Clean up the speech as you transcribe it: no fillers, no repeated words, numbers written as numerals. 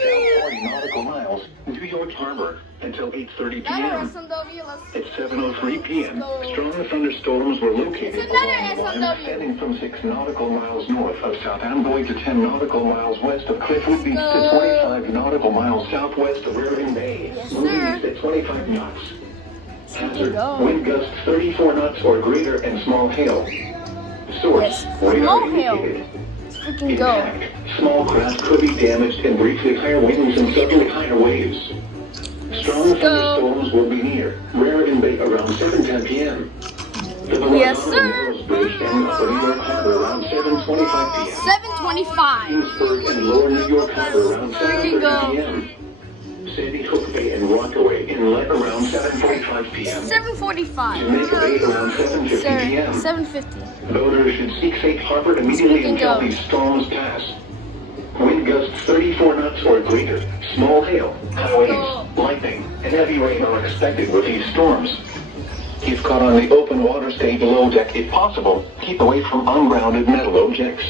40 nautical miles, New York Harbor, until 8:30 p.m. At 7:03 p.m., strong thunderstorms were located along the line extending from 6 nautical miles north of South Amboy to 10 nautical miles west of Cliffwood Beach to 25 nautical miles southwest of Irving Bay. Winds at 25 knots. Hazard, wind gusts 34 knots or greater and small hail. Source, radar indicated. Freaking go. Impact, small craft could be damaged and briefly higher winds and suddenly higher waves. Strong thunderstorms will be near, rare in Bay around 7:10 p.m. Yes, sir. Bridge and Upper New York Harbor around 7:25 p.m. 7:25. Kingsburg and Lower New York Harbor around 7:30 p.m. Sandy Hook Bay and Rockaway Inlet around 7:45 p.m. 7:45. Jamaica Bay around 7:50 p.m. 7:50. Boaters should seek safe harbor immediately until these storms pass. Wind gusts 34 knots or greater. Small hail, high waves, lightning, and heavy rain are expected with these storms. Keep caught on the open water, stay below deck if possible. Keep away from ungrounded metal objects.